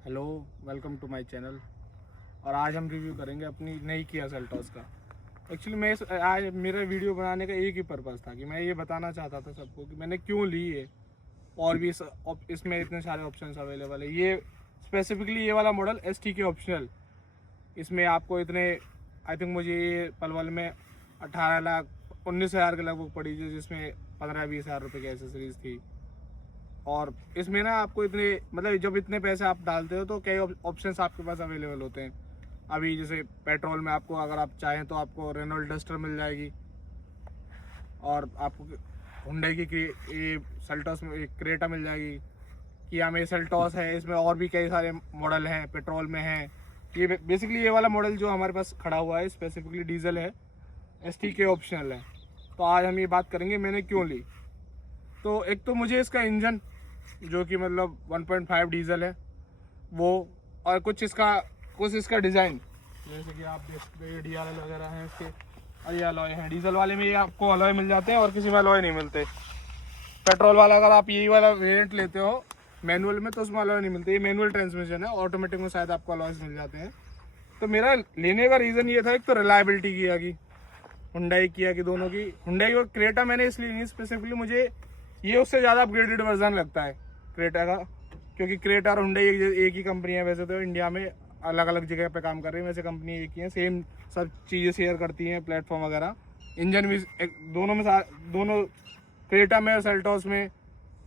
Hello, welcome to my channel. और आज हम रिव्यू करेंगे अपनी नई किया सेल्टॉस का। एक्चुअली मैं आज मेरा वीडियो बनाने का एक ही पर्पज़ था कि मैं ये बताना चाहता था सबको कि मैंने क्यों ली है। और भी इसमें इतने सारे ऑप्शंस अवेलेबल है। ये स्पेसिफिकली ये वाला मॉडल ST के ऑप्शनल, इसमें आपको इतने आई थिंक मुझे ये पलवल में 18,19,000 के लगभग पड़ी थी, जिसमें 15-20 हज़ार रुपये की एसेसरीज थी। और इसमें ना आपको इतने मतलब जब इतने पैसे आप डालते हो तो कई ऑप्शंस आपके पास अवेलेबल होते हैं। अभी जैसे पेट्रोल में आपको अगर आप चाहें तो आपको रेनॉल्ट डस्टर मिल जाएगी, और आपको हुंडई की ये सेल्टॉस में एक क्रेटा मिल जाएगी। किया में सेल्टॉस है, इसमें और भी कई सारे मॉडल हैं, पेट्रोल में हैं। ये बेसिकली ये वाला मॉडल जो हमारे पास खड़ा हुआ है स्पेसिफिकली डीजल है, ST के ऑप्शनल है। तो आज हम ये बात करेंगे मैंने क्यों ली। तो एक तो मुझे इसका इंजन जो कि मतलब 1.5 डीजल है वो, और कुछ इसका डिज़ाइन, जैसे कि आप देख सकते हैं DRL वगैरह हैं इसके, और ये अलॉय हैं। डीजल वाले में ये आपको अलॉय मिल जाते हैं और किसी में अलॉय नहीं मिलते। पेट्रोल वाला अगर आप यही वाला वेरिएंट लेते हो मैनुअल में तो उसमें अलॉय नहीं मिलते। ये मैनुअल ट्रांसमिशन है, ऑटोमेटिक में शायद आपको अलॉयस मिल जाते हैं। तो मेरा लेने का रीज़न ये था, एक तो रिलायबिलिटी किया की, हुंडई किया की, दोनों की। हुंडई और क्रेटा मैंने इसलिए नहीं, स्पेसिफिकली मुझे ये उससे ज़्यादा अपग्रेडेड वर्जन लगता है क्रेटा का, क्योंकि क्रेटा और हुंडई एक ही कंपनी है। वैसे तो इंडिया में अलग अलग जगह पे काम कर रही है, वैसे कंपनी एक ही है, सेम सब चीज़ें शेयर करती हैं, प्लेटफॉर्म वगैरह। इंजन भी दोनों क्रेटा में और सेल्टॉस में,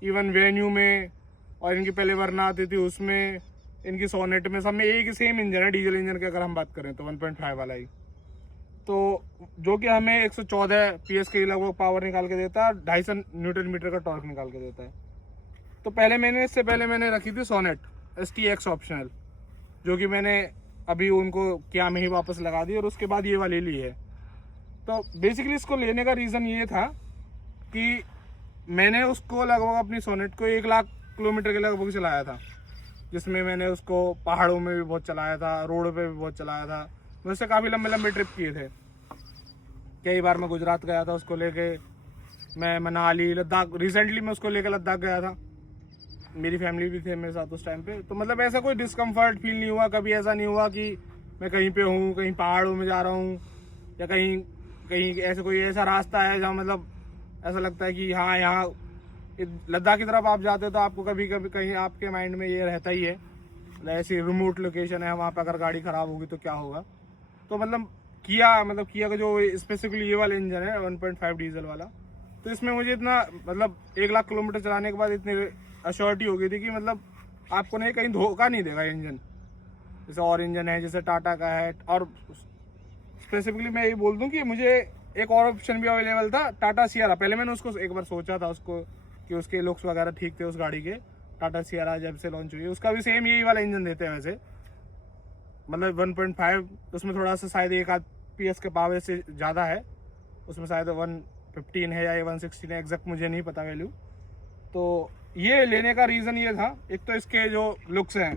इवन वेन्यू में, और इनकी पहले वरना आती थी उसमें, इनकी सोनेट में, सब में एक ही सेम इंजन है डीजल इंजन की अगर हम बात करें तो 1.5 वाला ही। तो जो कि हमें 114 PS के लगभग पावर निकाल के देता है, 250 न्यूटन मीटर का टॉर्क निकाल के देता है। तो इससे पहले मैंने रखी थी सोनेट STX ऑप्शनल, जो कि मैंने अभी उनको क्या में ही वापस लगा दी और उसके बाद ये वाली ली है। तो बेसिकली इसको लेने का रीज़न ये था कि मैंने उसको लगभग अपनी सोनेट को 1 लाख किलोमीटर के लगभग चलाया था, जिसमें मैंने उसको पहाड़ों में भी बहुत चलाया था, रोड पे भी बहुत चलाया था। मुझसे काफ़ी लंबे लंबे ट्रिप किए थे। कई बार मैं गुजरात गया था उसको लेके, मैं मनाली, लद्दाख, रिसेंटली मैं उसको लेकर लद्दाख गया था। मेरी फैमिली भी थे मेरे साथ उस टाइम पे। तो मतलब ऐसा कोई डिस्कम्फर्ट फील नहीं हुआ कभी। ऐसा नहीं हुआ कि मैं कहीं पे हूँ, कहीं पहाड़ों में जा रहा हूँ, या कहीं कहीं ऐसे कोई ऐसा रास्ता है जहाँ मतलब ऐसा लगता है कि हाँ यहाँ लद्दाख की तरफ आप जाते हो तो आपको कभी कभी कहीं आपके माइंड में ये रहता ही है, ऐसी रिमोट लोकेशन है, वहाँ पर अगर गाड़ी ख़राब होगी तो क्या होगा। तो मतलब किया का जो स्पेसिफिकली ये वाला इंजन है 1.5 डीजल वाला, तो इसमें मुझे इतना मतलब 1 लाख किलोमीटर चलाने के बाद इतनी अश्योरिटी हो गई थी कि मतलब आपको नहीं कहीं धोखा नहीं देगा इंजन। जैसे और इंजन है जैसे टाटा का है, और स्पेसिफिकली मैं ये बोल दूं कि मुझे एक और ऑप्शन भी अवेलेबल था, टाटा सियारा। पहले मैंने उसको एक बार सोचा था उसको कि उसके लुक्स वगैरह ठीक थे उस गाड़ी के। टाटा सियारा जब से लॉन्च हुई है उसका भी सेम यही वाला इंजन देते हैं वैसे, मतलब 1.5। उसमें थोड़ा सा शायद 1 आध PS के पावर से ज़्यादा है, उसमें शायद 115 है या 116 है, एग्जैक्ट मुझे नहीं पता वैल्यू। तो ये लेने का रीज़न ये था, एक तो इसके जो लुक्स हैं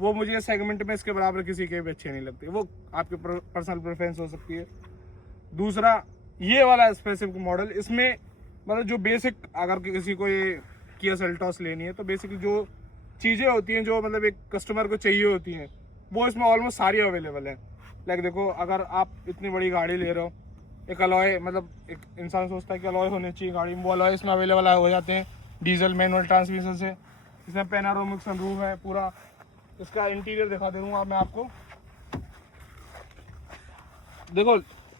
वो मुझे सेगमेंट में इसके बराबर किसी के भी अच्छे नहीं लगते, वो आपकी पर्सनल प्रेफरेंस हो सकती है। दूसरा ये वाला स्पेसिफिक मॉडल, इसमें मतलब जो बेसिक अगर किसी को ये किया सेल्टॉस लेनी है तो बेसिकली जो चीज़ें होती हैं जो मतलब एक कस्टमर को चाहिए होती हैं वो इसमें ऑलमोस्ट सारी अवेलेबल है। लाइक देखो, अगर आप इतनी बड़ी गाड़ी ले रहे हो, एक अलॉय, मतलब एक इंसान सोचता है कि अलॉय होने चाहिए गाड़ी में, वो अलॉय इसमें अवेलेबल हो जाते हैं डीजल मैनुअल ट्रांसमिशन से। इसमें पैनारोमिक सनरूफ है पूरा। इसका इंटीरियर दिखा दे दूँगा मैं आपको। देखो,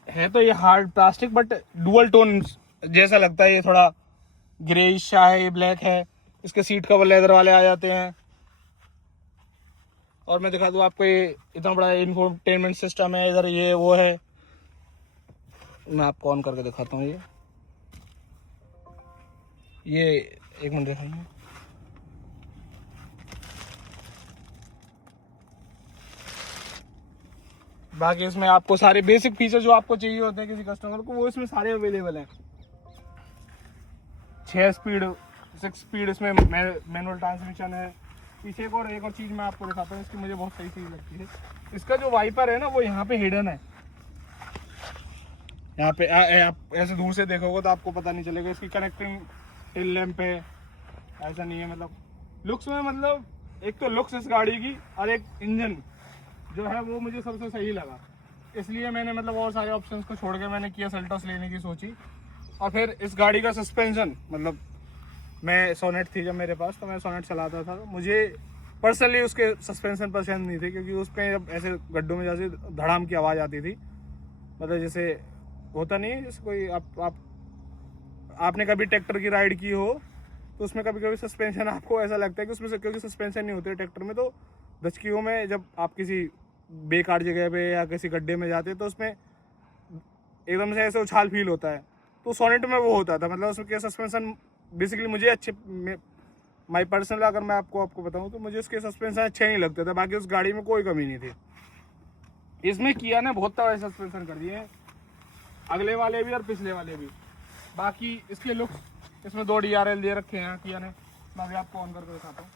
है तो ये hard plastic but dual tone जैसा लगता है, ये थोड़ा ग्रेइश सा है, ये ब्लैक है। इसके सीट कवर लेदर वाले आ जाते हैं। और मैं दिखा दूँ आपको, ये इतना बड़ा इंफोटेनमेंट सिस्टम है, इधर ये वो है। मैं आपको ऑन करके दिखाता हूँ। ये एक मिनट दिखाइए। बाकी इसमें आपको सारे बेसिक फीचर जो आपको चाहिए होते हैं किसी कस्टमर को वो इसमें सारे अवेलेबल हैं। 6 स्पीड 6 स्पीड इसमें मैनुअल ट्रांसमिशन है। पीछे एक और चीज़ मैं आपको दिखाता हूँ, इसकी मुझे बहुत सही चीज़ लगती है। इसका जो वाइपर है ना वो यहाँ पे हिडन है। यहाँ पे आप ऐसे दूर से देखोगे तो आपको पता नहीं चलेगा। इसकी कनेक्टिंग टेल लैंप है, ऐसा नहीं है। मतलब लुक्स में मतलब एक तो लुक्स इस गाड़ी की और एक इंजन जो है वो मुझे सबसे सही लगा, इसलिए मैंने मतलब और सारे ऑप्शंस को छोड़ के मैंने किया सेल्टोस लेने की सोची। और फिर इस गाड़ी का सस्पेंशन, मतलब मैं सोनेट थी जब मेरे पास, तो मैं सोनेट चलाता था, तो मुझे पर्सनली उसके सस्पेंशन पसंद नहीं थे, क्योंकि उसमें जब ऐसे गड्ढों में जैसे धड़ाम की आवाज़ आती थी, मतलब जैसे होता नहीं है जैसे कोई आपने कभी ट्रैक्टर की राइड की हो तो उसमें कभी कभी सस्पेंशन आपको ऐसा लगता है कि उसमें से, क्योंकि सस्पेंशन नहीं होते ट्रैक्टर में, तो दचकियों में जब आप किसी बेकार जगह पे या किसी गड्ढे में जाते तो उसमें एकदम से ऐसे उछाल फील होता है, तो सोनेट में वो होता था, मतलब उसके सस्पेंशन बेसिकली मुझे अच्छे, माई पर्सनल अगर मैं आपको बताऊं तो मुझे उसके सस्पेंशन अच्छे नहीं लगते थे, बाकी उस गाड़ी में कोई कमी नहीं थी। इसमें किया ने बहुत तगड़े सस्पेंशन कर दिए, अगले वाले भी और पिछले वाले भी। बाकी इसके लुक्स, इसमें 2 DRL दे रखे हैं किया ने, मैं अभी आपको ऑन करके दिखाता हूँ।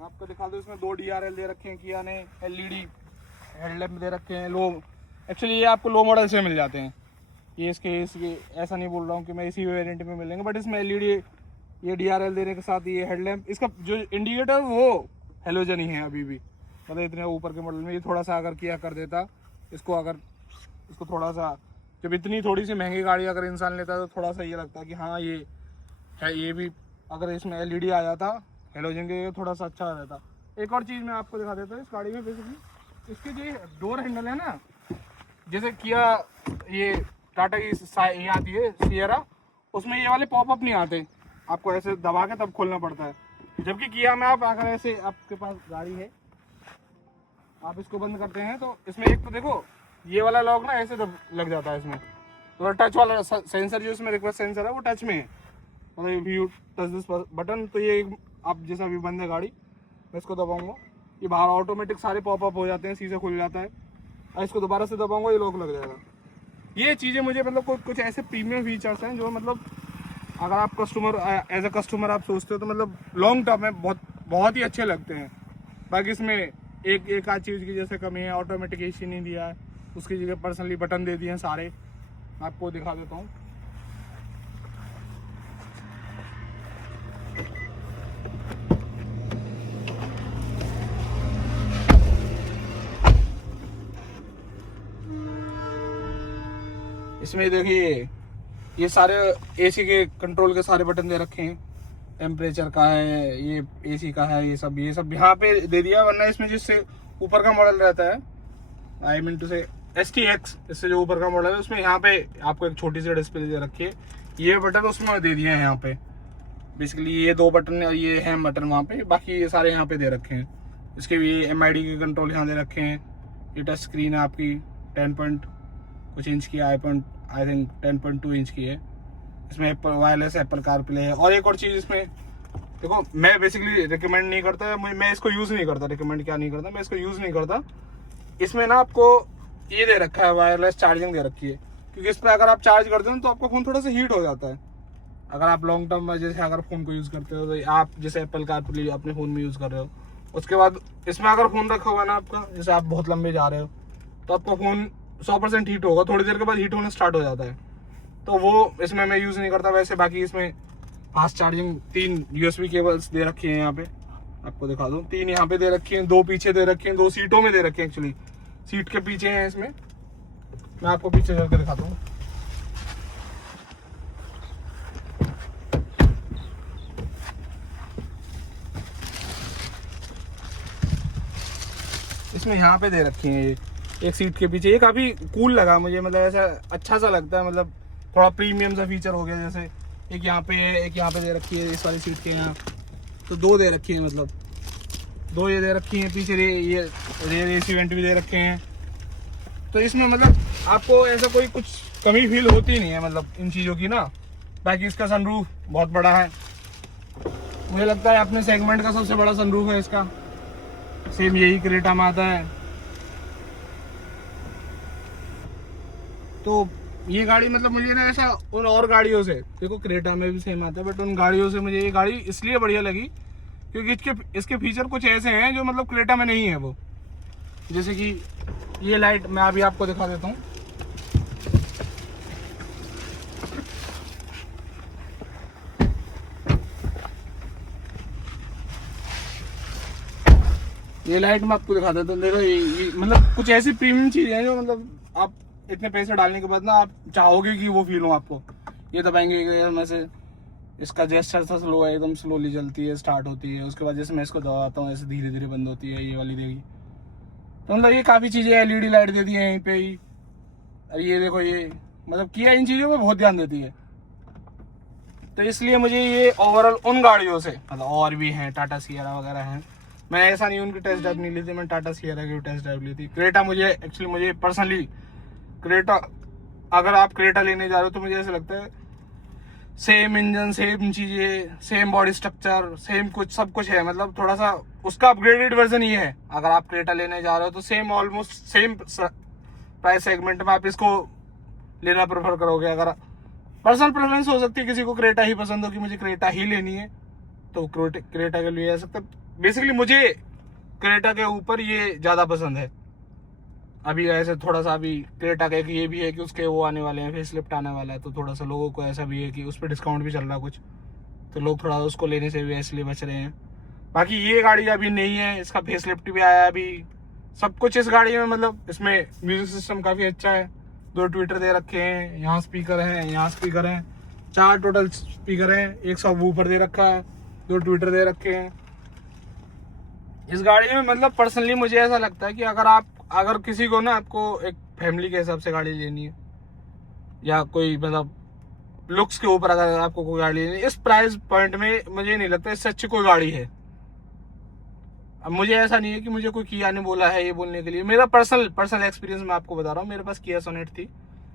आपको दिखा दो, इसमें 2 DRL दे रखे हैं किया ने, LED हेडलैम्प दे रखे हैं। लो एक्चुअली ये आपको लो मॉडल से मिल जाते हैं, ये इसके ऐसा नहीं बोल रहा हूँ कि मैं इसी वेरिएंट में मिलेंगे, बट इसमें LED ये DRL देने के साथ ये हेडलैम्प, इसका जो इंडिकेटर वो हेलोजन ही है अभी भी, मतलब इतने ऊपर के मॉडल में। ये थोड़ा सा अगर किया कर देता इसको थोड़ा सा, जब इतनी थोड़ी सी महंगी गाड़ी अगर इंसान लेता तो थोड़ा सा ये लगता कि हाँ ये है, ये भी अगर इसमें LED आ जाता हेलोजन के, थोड़ा सा अच्छा रहता। एक और चीज़ मैं आपको दिखा देता हूँ इस गाड़ी में, बेसिकली इसके जो डोर हैंडल है ना, जैसे किया ये टाटा की ये आती है सियरा, उसमें ये वाले पॉपअप नहीं आते, आपको ऐसे दबा के तब खोलना पड़ता है। जबकि किया में आप अगर ऐसे आपके पास गाड़ी है, आप इसको बंद करते हैं तो इसमें एक तो देखो ये वाला लॉक ना ऐसे लग जाता है इसमें, तो टच वाला सेंसर जो इसमें रिक्वेस्ट सेंसर है वो टच में है, मतलब यू टच दिस बटन, तो ये आप जैसा भी बंद है गाड़ी, मैं इसको दबाऊंगा ये बाहर ऑटोमेटिक सारे पॉपअप हो जाते हैं, शीशा खुल जाता है, और इसको दोबारा से दबाऊंगा ये लॉक लग जाएगा। ये चीज़ें मुझे मतलब कुछ ऐसे प्रीमियम फीचर्स हैं जो मतलब अगर आप कस्टमर एज अ कस्टमर आप सोचते हो तो मतलब लॉन्ग टर्म में बहुत ही अच्छे लगते हैं। बाकी इसमें एक आध चीज़ की जैसे कमी है, ऑटोमेटिक AC नहीं दिया है, उसकी जगह पर्सनली बटन दे दिए हैं सारे, आपको दिखा देता हूँ। इसमें देखिए ये सारे AC के कंट्रोल के सारे बटन दे रखे हैं, टेम्परेचर का है, ये AC का है, ये सब यहाँ पे दे दिया, वरना इसमें जिससे ऊपर का मॉडल रहता है, आई मीन टू से STX, इससे जो ऊपर का मॉडल है उसमें यहाँ पे आपको एक छोटी सी डिस्प्ले दे रखी है, ये बटन उसमें दे दिए हैं यहाँ पे, बेसिकली ये 2 बटन ये हैं बटन वहाँ पे, बाकी ये सारे यहाँ पे दे रखे हैं। इसके भी MID के कंट्रोल यहाँ दे रखे हैं, ये टच स्क्रीन है आपकी 10 कुछ इंच की, आई थिंक 10.2 इंच की है। इसमें वायरलेस एप्पल कारप्ले है। और एक और चीज़ इसमें देखो, मैं बेसिकली रिकमेंड नहीं करता, मैं इसको यूज़ नहीं करता, रिकमेंड क्या नहीं करता, मैं इसको यूज़ नहीं करता। इसमें ना आपको ये दे रखा है, वायरलेस चार्जिंग दे रखी है, क्योंकि इस पर अगर आप चार्ज करते हो तो आपका फ़ोन थोड़ा सा हीट हो जाता है। अगर आप लॉन्ग टर्म में जैसे अगर फ़ोन को यूज़ करते हो, तो आप जैसे एप्पल कारप्ले अपने फ़ोन में यूज़ कर रहे हो, उसके बाद इसमें अगर फ़ोन रखा हुआ ना आपका, जैसे आप बहुत लंबे जा रहे हो तो आपका फ़ोन 100% हीट होगा, थोड़ी देर के बाद हीट होना स्टार्ट हो जाता है, तो वो इसमें मैं यूज़ नहीं करता। वैसे बाकी इसमें फास्ट चार्जिंग 3 USB केबल्स दे रखी हैं यहाँ पे, आपको दिखा दूँ, 3 यहाँ पे दे रखी हैं, 2 पीछे दे रखी हैं, 2 सीटों में दे रखे हैं, एक्चुअली सीट के पीछे हैं इसमें, मैं आपको पीछे चल के दिखाता हूँ। इसमें यहाँ पे दे रखी हैं, ये एक सीट के पीछे, ये काफ़ी कूल लगा मुझे, मतलब ऐसा अच्छा सा लगता है, मतलब थोड़ा प्रीमियम सा फीचर हो गया। जैसे एक यहाँ पे है, एक यहाँ पे दे रखी है, इस वाली सीट के यहाँ तो 2 दे रखी है, मतलब 2 ये दे रखी हैं, पीछे ये रेयर AC वेंट भी दे रखे हैं। तो इसमें मतलब आपको ऐसा कोई कुछ कमी फील होती नहीं है, मतलब इन चीज़ों की ना। बाकी इसका सनरूफ बहुत बड़ा है, मुझे लगता है अपने सेगमेंट का सबसे बड़ा सनरूफ है इसका, सेम यही क्रेटा में आता है। तो ये गाड़ी मतलब मुझे ना ऐसा उन और गाड़ियों से, देखो क्रेटा में भी सेम आता है, बट उन गाड़ियों से मुझे ये गाड़ी इसलिए बढ़िया लगी क्योंकि इसके फीचर कुछ ऐसे हैं जो मतलब क्रेटा में नहीं है वो। जैसे कि ये लाइट मैं अभी आपको दिखा देता हूँ। ये लाइट मैं आपको दिखा देता हूँ। देखो ये मतलब कुछ ऐसी प्रीमियम चीज़ है जो मतलब आप इतने पैसे डालने के बाद ना आप चाहोगे कि वो फील हो आपको। ये दबाएंगे में से इसका जेस्चर सा स्लो है, एकदम स्लोली जलती है, स्टार्ट होती है। उसके बाद जैसे मैं इसको दबाता हूँ ऐसे धीरे धीरे बंद होती है, ये वाली देगी। तो मतलब ये काफ़ी चीज़ें एलईडी लाइट दे दी है यहीं पे ही। और ये देखो ये मतलब किया इन चीज़ों पे बहुत ध्यान देती है। तो इसलिए मुझे ये ओवरऑल उन गाड़ियों से मतलब और भी हैं, टाटा सियरा वगैरह हैं, मैं ऐसा नहीं उनकी टेस्ट ड्राइव नहीं ली थी, मैंने टाटा सियरा की टेस्ट ड्राइव ली थी। क्रेटा मुझे पर्सनली क्रेटा, अगर आप क्रेटा लेने जा रहे हो तो मुझे ऐसा लगता है सेम इंजन, सेम चीज़ें, सेम बॉडी स्ट्रक्चर, सेम कुछ सब कुछ है। मतलब थोड़ा सा उसका अपग्रेडेड वर्जन ये है। अगर आप क्रेटा लेने जा रहे हो तो same almost same price segment में आप इसको लेना प्रेफर करोगे। अगर पर्सनल प्रेफरेंस हो सकती है, किसी को क्रेटा ही पसंद हो कि मुझे क्रेटा ही लेनी है तो क्रेटा के लिए आ सकता है। बेसिकली मुझे क्रेटा के ऊपर ये ज़्यादा पसंद है। अभी ऐसे थोड़ा सा अभी क्रेटा का एक ये भी है कि उसके वो आने वाले हैं, फेसलिफ्ट आने वाला है, तो थोड़ा सा लोगों को ऐसा भी है कि उस पर डिस्काउंट भी चल रहा है कुछ, तो लोग थोड़ा उसको लेने से भी इसलिए बच रहे हैं। बाकी ये गाड़ी अभी नहीं है, इसका फेसलिफ्ट भी आया अभी, सब कुछ इस गाड़ी में। मतलब इसमें म्यूजिक सिस्टम काफ़ी अच्छा है, 2 ट्विटर दे रखे हैं, यहाँ स्पीकर हैं, यहाँ स्पीकर हैं, 4 टोटल स्पीकर हैं, एक सब वूफर दे रखा है, 2 ट्विटर दे रखे हैं इस गाड़ी में। मतलब पर्सनली मुझे ऐसा लगता है कि अगर किसी को ना आपको एक फैमिली के हिसाब से गाड़ी लेनी है या कोई मतलब लुक्स के ऊपर अगर आपको कोई गाड़ी लेनी है इस प्राइस पॉइंट में, मुझे नहीं लगता इससे अच्छी कोई गाड़ी है। अब मुझे ऐसा नहीं है कि मुझे कोई किया ने बोला है ये बोलने के लिए, मेरा पर्सनल एक्सपीरियंस मैं आपको बता रहा हूँ। मेरे पास किया सोनेट थी,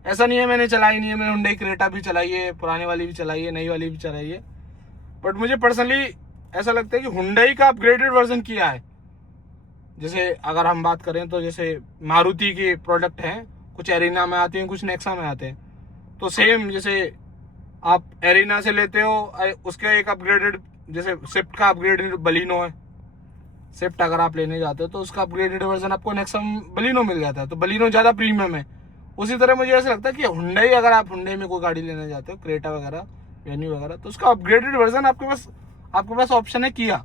ऐसा नहीं है मैंने चलाई नहीं है, मैंने हुंडई क्रेटा भी चलाई है, पुरानी वाली भी चलाई है, नई वाली भी चलाई है। बट मुझे पर्सनली ऐसा लगता है कि हुंडई का अपग्रेडेड वर्जन किया है। जैसे अगर हम बात करें तो जैसे मारुति के प्रोडक्ट हैं, कुछ एरिना में आते हैं, कुछ नेक्सा में आते हैं, तो सेम जैसे आप एरिना से लेते हो उसका एक अपग्रेडेड, जैसे स्विफ्ट का अपग्रेडेड बलिनो है, स्विफ्ट अगर आप लेने जाते हो तो उसका अपग्रेडेड वर्जन आपको नेक्सा बलिनो मिल जाता है, तो बलिनो ज़्यादा प्रीमियम है। उसी तरह मुझे ऐसा लगता है कि हुंडई, अगर आप हुंडई में कोई गाड़ी लेने जाते हो, क्रेटा वगैरह, वेन्यू वगैरह, तो उसका अपग्रेडेड वर्जन आपके पास ऑप्शन है किया।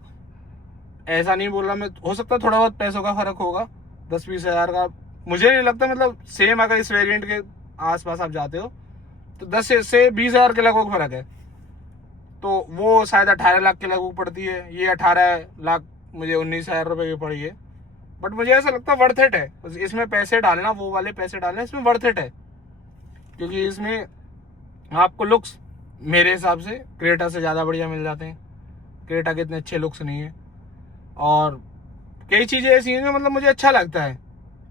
ऐसा नहीं बोल रहा मैं, हो सकता है थोड़ा बहुत पैसों का फर्क होगा, 10-20 हज़ार का, मुझे नहीं लगता। मतलब सेम अगर इस वेरिएंट के आसपास आप जाते हो तो 10 से 20 हज़ार के लगभग फर्क है। तो वो शायद 18 लाख के लगभग पड़ती है, ये 18 लाख मुझे 19,000 रुपये की पड़ी है। बट मुझे ऐसा लगता है वर्थ इट है इसमें पैसे डालना, वो वाले पैसे डालना इसमें वर्थ इट है, क्योंकि इसमें आपको लुक्स मेरे हिसाब से क्रेटा से ज़्यादा बढ़िया मिल जाते हैं। क्रेटा के इतने अच्छे लुक्स नहीं है, और कई चीज़ें ऐसी हैं जो मतलब मुझे अच्छा लगता है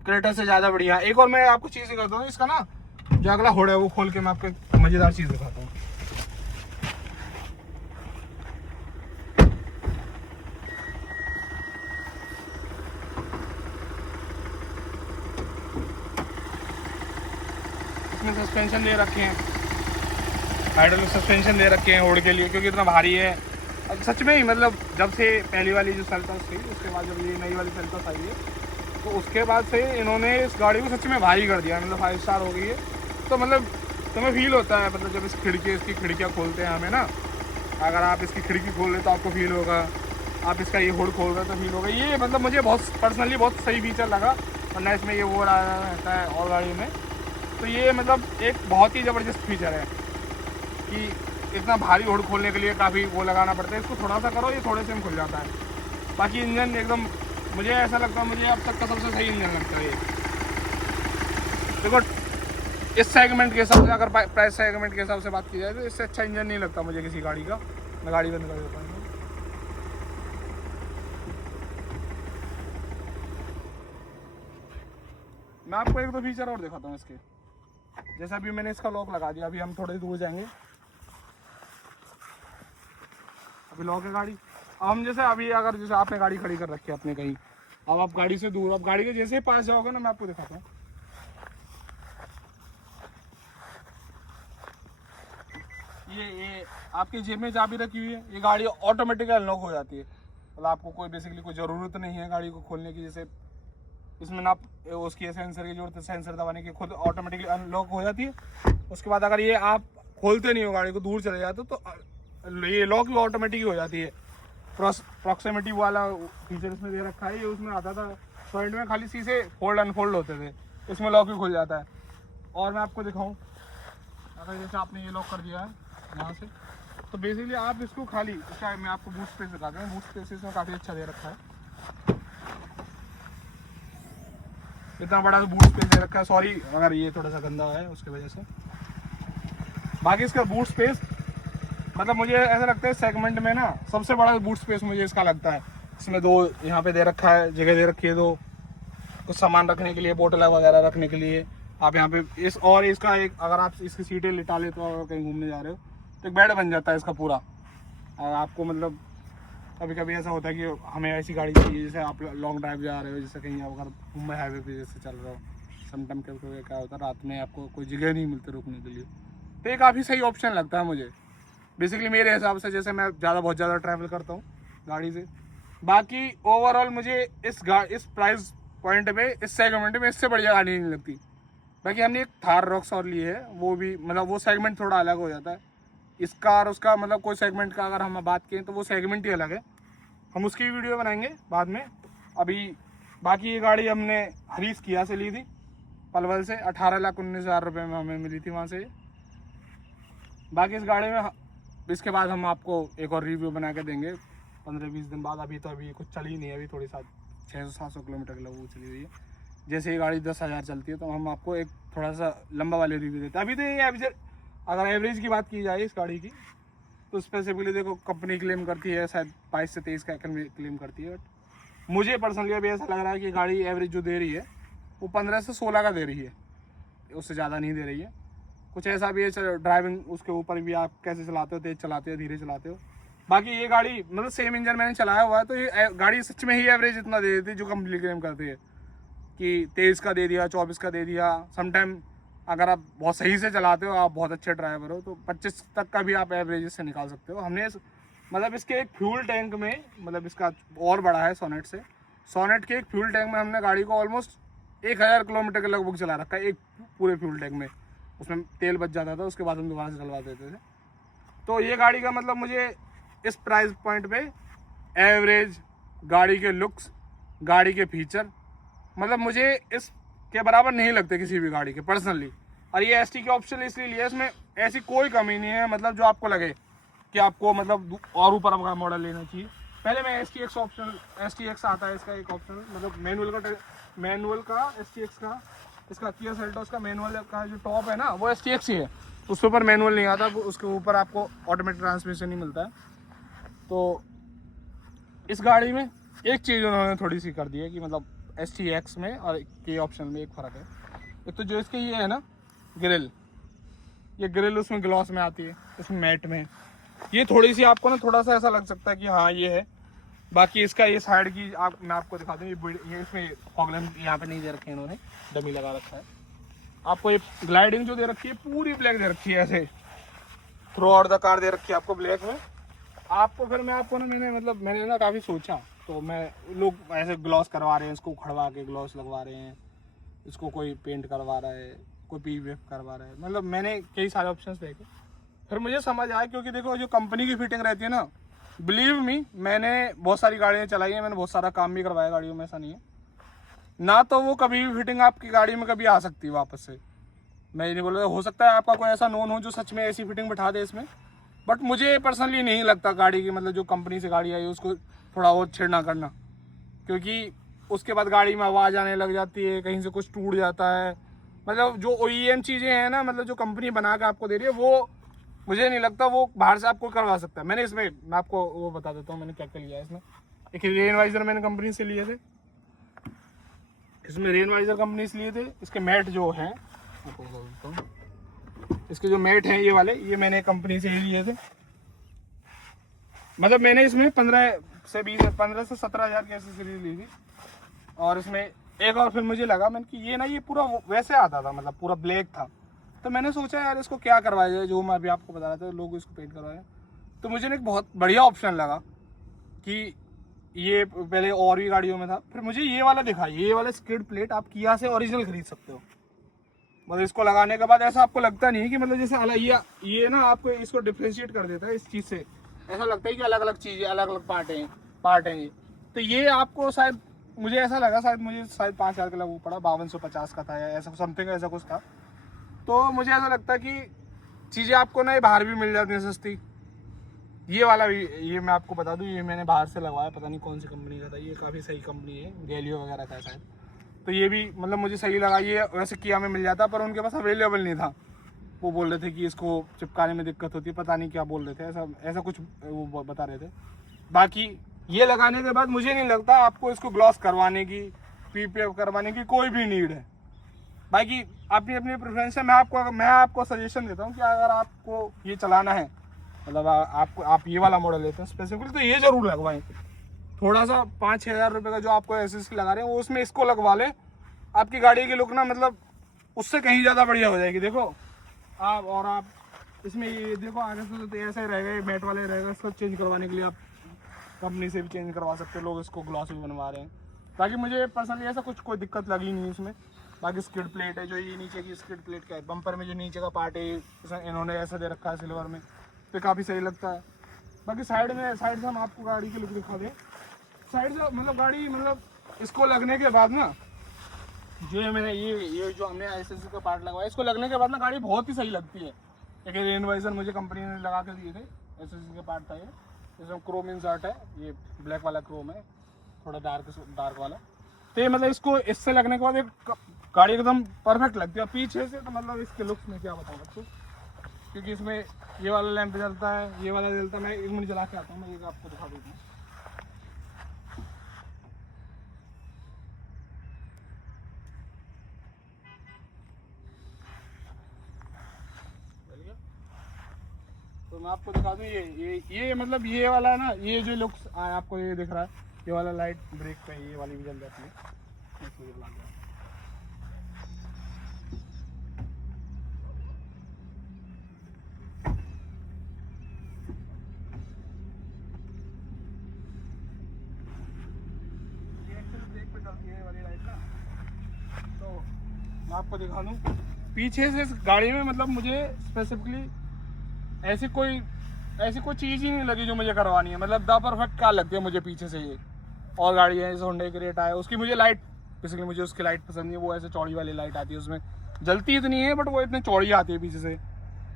क्रेटा से ज़्यादा बढ़िया। एक और मैं आपको चीज़ दिखाता हूँ, इसका ना जो अगला हुड है वो खोल के मैं आपको एक मज़ेदार चीज़ दिखाता हूँ। इसमें सस्पेंशन दे रखे हैं, हाइड्रोलिक सस्पेंशन दे रखे हैं हुड के लिए, क्योंकि इतना भारी है। अब सच में ही मतलब जब से पहली वाली जो सेल्टॉस थी, उसके बाद जब ये नई वाली सेल्टॉस आई है, तो उसके बाद से इन्होंने इस गाड़ी को सच में भारी कर दिया, मतलब 5 स्टार हो गई है। तो मतलब तुम्हें फील होता है, मतलब जब इसकी खिड़कियाँ खोलते हैं हमें ना, अगर आप इसकी खिड़की खोल रहे तो आपको फील होगा, आप इसका ये हुड खोल रहे तो फील होगा। ये मतलब मुझे बहुत पर्सनली बहुत सही फीचर लगा, वरना इसमें ये वो रहता है और गाड़ी में। तो ये मतलब एक बहुत ही ज़बरदस्त फीचर है कि इतना भारी हुड खोलने के लिए काफ़ी वो लगाना पड़ता है, इसको थोड़ा सा करो ये थोड़े से में खुल जाता है। बाकी इंजन एकदम, मुझे ऐसा लगता है, मुझे अब तक का सबसे सही इंजन लगता है ये। देखो इस सेगमेंट के हिसाब से, अगर प्राइस सेगमेंट के हिसाब से बात की जाए तो इससे अच्छा इंजन नहीं लगता मुझे किसी गाड़ी का। मैं गाड़ी बंद कर देता हूँ। मैं आपको 1-2 फीचर और दिखाता हूँ इसके। जैसे अभी मैंने इसका लॉक लगा दिया, अभी हम थोड़ी दूर जाएंगे, अभी लॉक है गाड़ी। अब हम जैसे अभी अगर जैसे आपने गाड़ी खड़ी कर रखी है अपने कहीं, अब आप गाड़ी से दूर, अब गाड़ी के जैसे ही पास जाओगे ना, मैं आपको दिखाता हूँ। ये आपकी जेब में चाबी रखी हुई है, ये गाड़ी ऑटोमेटिक अनलॉक हो जाती है। मतलब आपको कोई बेसिकली कोई ज़रूरत नहीं है गाड़ी को खोलने की। जैसे इसमें ना उसकी सेंसर की जरूरत है, सेंसर दबाने की खुद ऑटोमेटिकली अनलॉक हो जाती है। उसके बाद अगर ये आप खोलते नहीं हो गाड़ी को, दूर चले जाते हो, तो ये लॉक भी ऑटोमेटिक हो जाती है। प्रॉक्सिमिटी वाला फीचर इसमें दे रखा है। ये उसमें आता था फ्रंट में खाली शीशे फोल्ड अनफोल्ड होते थे, इसमें लॉक भी खुल जाता है। और मैं आपको दिखाऊं, अगर जैसे आपने ये लॉक कर दिया है यहाँ से, तो बेसिकली आप इसको खाली इसका मैं आपको बूट स्पेस दिखाता हूँ। बूट स्पेस इसमें काफ़ी अच्छा दे रखा है, इतना बड़ा बूट स्पेस दे रखा है। सॉरी अगर ये थोड़ा सा गंदा है उसकी वजह से। बाकी इसका बूट स्पेस मतलब मुझे ऐसा लगता है सेगमेंट में ना सबसे बड़ा बूट स्पेस मुझे इसका लगता है। इसमें दो यहाँ पे दे रखा है, जगह दे रखी है दो, कुछ सामान रखने के लिए, बोतल वगैरह रखने के लिए। आप यहाँ पे इस और इसका एक अगर आप इसकी सीटें लिटा लेते हो, कहीं घूमने जा रहे हो तो एक बेड बन जाता है इसका पूरा। और आपको मतलब कभी कभी ऐसा होता है कि हमें ऐसी गाड़ी चाहिए, जैसे आप लॉन्ग ड्राइव जा रहे हो, जैसे कहीं अगर मुंबई हाईवे पे जैसे चल रहे हो, समटाइम कभी क्या होता है रात में आपको कोई जगह नहीं मिलती रुकने के लिए, तो ये काफ़ी सही ऑप्शन लगता है मुझे बेसिकली मेरे हिसाब से। जैसे मैं बहुत ज़्यादा ट्रैवल करता हूँ गाड़ी से। बाकी ओवरऑल मुझे इस प्राइस पॉइंट पे, इस सेगमेंट में इससे बढ़िया गाड़ी नहीं लगती। बाकी हमने एक थार रॉक्स और ली है, वो भी मतलब वो सेगमेंट थोड़ा अलग हो जाता है इसका और उसका। मतलब कोई सेगमेंट का अगर हम बात करें तो वो सेगमेंट ही अलग है, हम उसकी भी वीडियो बनाएंगे बाद में। अभी बाकी ये गाड़ी हमने हरीश किया से ली थी पलवल से, 18,19,000 रुपये में हमें मिली थी वहाँ से। बाकी इस गाड़ी में इसके बाद हम आपको एक और रिव्यू बना के देंगे 15-20 दिन बाद। अभी तो अभी कुछ चली नहीं है, अभी थोड़ी 600-700 किलोमीटर के लगभग चली हुई है। जैसे ये गाड़ी 10,000 चलती है तो हम आपको एक थोड़ा सा लंबा वाले रिव्यू देते हैं। अभी तो ये अगर एवरेज की बात की जाए इस गाड़ी की, तो स्पेसिफिकली देखो कंपनी क्लेम करती है शायद 22 से 23 का क्लेम करती है। बट मुझे पर्सनली अभी ऐसा लग रहा है कि गाड़ी एवरेज जो दे रही है वो 15 से 16 का दे रही है, उससे ज़्यादा नहीं दे रही है। कुछ ऐसा भी है ड्राइविंग उसके ऊपर भी, आप कैसे चलाते हो, तेज़ चलाते हो, धीरे चलाते हो। बाकी ये गाड़ी मतलब सेम इंजन मैंने चलाया हुआ है, तो ये गाड़ी सच में ही एवरेज इतना दे देती है जो कंपनी क्लेम करती है कि 23 का दे दिया, 24 का दे दिया। समटाइम अगर आप बहुत सही से चलाते हो, आप बहुत अच्छे ड्राइवर हो, तो 25 तक का भी आप एवरेज इससे निकाल सकते हो। हमने मतलब इसके एक फ्यूल टैंक में, मतलब इसका और बड़ा है सोनेट से, सोनेट के एक फ्यूल टैंक में हमने गाड़ी को ऑलमोस्ट 1000 किलोमीटर के लगभग चला रखा है एक पूरे फ्यूल टैंक में। उसमें तेल बच जाता था, उसके बाद हम दोबारा से चलवा देते थे। तो ये गाड़ी का मतलब मुझे इस प्राइस पॉइंट पे एवरेज, गाड़ी के लुक्स, गाड़ी के फीचर, मतलब मुझे इसके बराबर नहीं लगते किसी भी गाड़ी के पर्सनली। और ये ST के ऑप्शन इसलिए लिए, इसमें ऐसी कोई कमी नहीं है मतलब जो आपको लगे कि आपको मतलब और ऊपर का मॉडल लेना चाहिए। पहले मैं STX ऑप्शन, STX आता है इसका एक ऑप्शन, मतलब मैनुअल का STX का, इसका किया सेल्टोस का मैनुअल का जो टॉप है ना वो STX ही है, उसके ऊपर मैनुअल नहीं आता, उसके ऊपर आपको ऑटोमेटिक ट्रांसमिशन ही मिलता है। तो इस गाड़ी में एक चीज़ उन्होंने थोड़ी सी कर दी है कि मतलब STX में और के ऑप्शन में एक फ़र्क है। एक तो जो इसके ये है ना ग्रिल, ये ग्रिल उसमें ग्लॉस में आती है, इसमें मैट में, ये थोड़ी सी आपको ना थोड़ा सा ऐसा लग सकता है कि हाँ ये है। बाकी इसका ये साइड की मैं आपको दिखा दूँ, ये इसमें फॉग लैंप यहाँ पे नहीं दे रखे इन्होंने, डमी लगा रखा है। आपको ये ग्लाइडिंग जो दे रखी है पूरी ब्लैक दे रखी है, ऐसे थ्रू आउट द कार दे रखी है आपको ब्लैक में। आपको फिर मैं आपको ना मैंने ना काफ़ी सोचा, तो मैं लोग ऐसे ग्लॉस करवा रहे हैं, इसको उखड़वा के ग्लॉस लगवा रहे हैं, इसको कोई पेंट करवा रहा है, कोई PVF करवा रहा है, मतलब मैंने कई सारे ऑप्शंस देखे। फिर मुझे समझ आया, क्योंकि देखो जो कंपनी की फिटिंग रहती है ना, बिलीव मी मैंने बहुत सारी गाड़ियाँ चलाई हैं, मैंने बहुत सारा काम भी करवाया गाड़ियों में, ऐसा नहीं है ना, तो वो कभी भी फिटिंग आपकी गाड़ी में कभी आ सकती है वापस से। मैं ये नहीं बोल रहा, हो सकता है आपका कोई ऐसा नोन हो जो सच में ऐसी फिटिंग बिठा दे इसमें, बट मुझे पर्सनली नहीं लगता गाड़ी की, मतलब जो कंपनी से गाड़ी आई उसको थोड़ा और छेड़ना करना, क्योंकि उसके बाद गाड़ी में आवाज़ आने लग जाती है, कहीं से कुछ टूट जाता है। मतलब जो OEM चीज़ें हैं ना, मतलब जो कंपनी बना के आपको दे रही है, वो मुझे नहीं लगता वो बाहर से आपको करवा सकता है। मैं आपको वो बता देता हूँ मैंने क्या क्या लिया है इसमें। एक रेन वाइजर मैंने कंपनी से लिए थे, इसमें रेन वाइजर कंपनी से लिए थे। इसके मैट जो हैं, इसके जो मैट हैं ये वाले, ये मैंने कंपनी से ही लिए थे। मतलब मैंने इसमें 15 से 17 हज़ार की एक्सेसरीज ली थी। और इसमें एक और फिर मुझे लगा मैंने कि ये ना ये पूरा वैसे आता था, मतलब पूरा ब्लैक था, तो मैंने सोचा यार इसको क्या करवाया जाए, जो मैं अभी आपको बता रहा था लोग इसको पेंट करवाए। तो मुझे एक बहुत बढ़िया ऑप्शन लगा कि ये पहले और भी गाड़ियों में था, फिर मुझे ये वाला दिखा, ये वाला स्किड प्लेट आप किया से ओरिजिनल खरीद सकते हो। मतलब इसको लगाने के बाद ऐसा आपको लगता नहीं है कि मतलब जैसे अलग ये ना आपको इसको डिफ्रेंशिएट कर देता है इस चीज़ से, ऐसा लगता है कि अलग अलग चीज़ें, अलग अलग पार्ट हैं ये। तो ये आपको शायद, मुझे ऐसा लगा शायद, मुझे शायद 5,000 का वो पड़ा, 5250 का था या ऐसा समथिंग, ऐसा कुछ था। तो मुझे ऐसा लगता है कि चीज़ें आपको ना बाहर भी मिल जाती हैं सस्ती। ये वाला भी, ये मैं आपको बता दूं, ये मैंने बाहर से लगवाया, पता नहीं कौन सी कंपनी का था, ये काफ़ी सही कंपनी है, गैलियो वगैरह का शायद। तो ये भी मतलब मुझे सही लगा। ये वैसे किया में मिल जाता, पर उनके पास अवेलेबल नहीं था। वो बोल रहे थे कि इसको चिपकाने में दिक्कत होती है, पता नहीं क्या बोल रहे थे, ऐसा कुछ वो बता रहे थे। बाकी ये लगाने के बाद मुझे नहीं लगता आपको इसको ग्लॉस करवाने की, PPF करवाने की कोई भी नीड है। बाकी अपनी अपनी प्रेफरेंस है। मैं आपको सजेशन देता हूँ कि अगर आपको ये चलाना है, मतलब आप ये वाला मॉडल लेते हैं स्पेसिफिकली, तो ये जरूर लगवाएं। थोड़ा सा 5-6 हज़ार रुपये का जो आपको एसएससी लगा रहे हैं, वो उसमें इसको लगवा ले, आपकी गाड़ी की लुक ना मतलब उससे कहीं ज़्यादा बढ़िया हो जाएगी। देखो आप इसमें ये देखो, आगे से तो ऐसा ही रहेगा, ये मैट वाले रहेगा। इसको चेंज करवाने के लिए आप कंपनी से भी चेंज करवा सकते हो, लोग इसको ग्लॉस भी बनवा रहे हैं। बाकी मुझे पर्सनली ऐसा कोई दिक्कत लगी नहीं इसमें। बाकी स्किड प्लेट है, जो ये नीचे की स्किड प्लेट का है, बम्पर में जो नीचे का पार्ट है इन्होंने ऐसा दे रखा है सिल्वर में, तो काफ़ी सही लगता है। बाकी साइड से हम आपको गाड़ी की लुक दिखा दें। साइड से मतलब गाड़ी, मतलब इसको लगने के बाद ना, जो मैंने ये जो हमने एसएससी का पार्ट लगवाया, इसको लगने के बाद ना गाड़ी बहुत ही सही लगती है। एक रेन वाइजर मुझे कंपनी ने लगा के दिए थे, एसएससी का पार्ट था ये। इसमें क्रोम इंसर्ट है, ये ब्लैक वाला क्रोम है, थोड़ा डार्क वाला। तो ये मतलब इसको इससे लगने के बाद एक गाड़ी एकदम परफेक्ट लगती है। पीछे से तो मतलब इसके लुक्स में क्या बताऊँ आपको, क्योंकि इसमें ये वाला लैंप जलता है, ये वाला जलता है। मैं 1 मिनट जला के आता हूँ, मैं ये आपको दिखा देता हूँ। तो मैं आपको दिखा दूँ, ये मतलब ये वाला है ना, ये जो लुक्स आपको ये दिख रहा है, ये वाला लाइट ब्रेक पे ये वाली भी जल जाती है। ब्रेक पे चलती है ये वाली लाइट ना। तो मैं आपको दिखा दूँ पीछे से इस गाड़ी में, मतलब मुझे स्पेसिफिकली ऐसी कोई चीज़ ही नहीं लगी जो मुझे करवानी है। मतलब द परफेक्ट कार लगती है मुझे पीछे से ये। और गाड़ी है, जैसे होंडा क्रेटा है, उसकी मुझे लाइट, बेसिकली मुझे उसकी लाइट पसंद नहीं है। वो ऐसे चौड़ी वाली लाइट आती है, उसमें जलती इतनी है बट वो इतनी चौड़ी आती है पीछे से,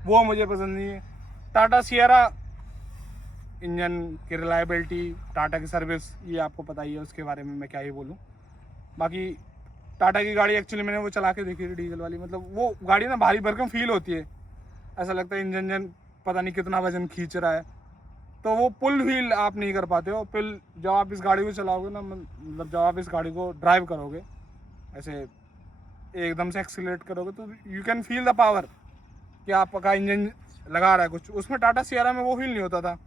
वो मुझे पसंद नहीं है। टाटा सियरा, इंजन की रिलायबिलिटी, टाटा की सर्विस, ये आपको पता ही है, उसके बारे में मैं क्या ही बोलूँ। बाकी टाटा की गाड़ी एक्चुअली मैंने वो चला के देखी थी, डीजल वाली। मतलब वो गाड़ी ना भारी भरकम फील होती है, ऐसा लगता है इंजन पता नहीं कितना वजन खींच रहा है। तो वो पुल फील आप नहीं कर पाते हो। पुल जब आप इस गाड़ी को चलाओगे ना, मतलब जब आप इस गाड़ी को ड्राइव करोगे, ऐसे एकदम से एक्सीलरेट करोगे, तो you can feel the power कि आपका इंजन लगा रहा है कुछ। उसमें टाटा सियरा में वो फील नहीं होता था।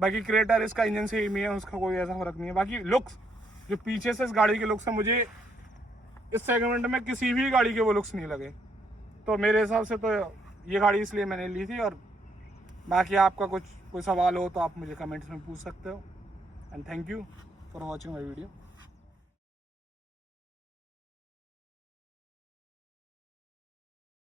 बाकी क्रेटर इसका इंजन सेम ही है, उसका कोई ऐसा फर्क नहीं है। बाकी लुक्स, जो पीछे से इस गाड़ी के लुक्स हैं, मुझे इस सेगमेंट में किसी भी गाड़ी के वो लुक्स नहीं लगे। तो मेरे हिसाब से तो ये गाड़ी इसलिए मैंने ली थी। और बाकी आपका कोई सवाल हो तो आप मुझे कमेंट्स में पूछ सकते हो। And thank you for watching my video.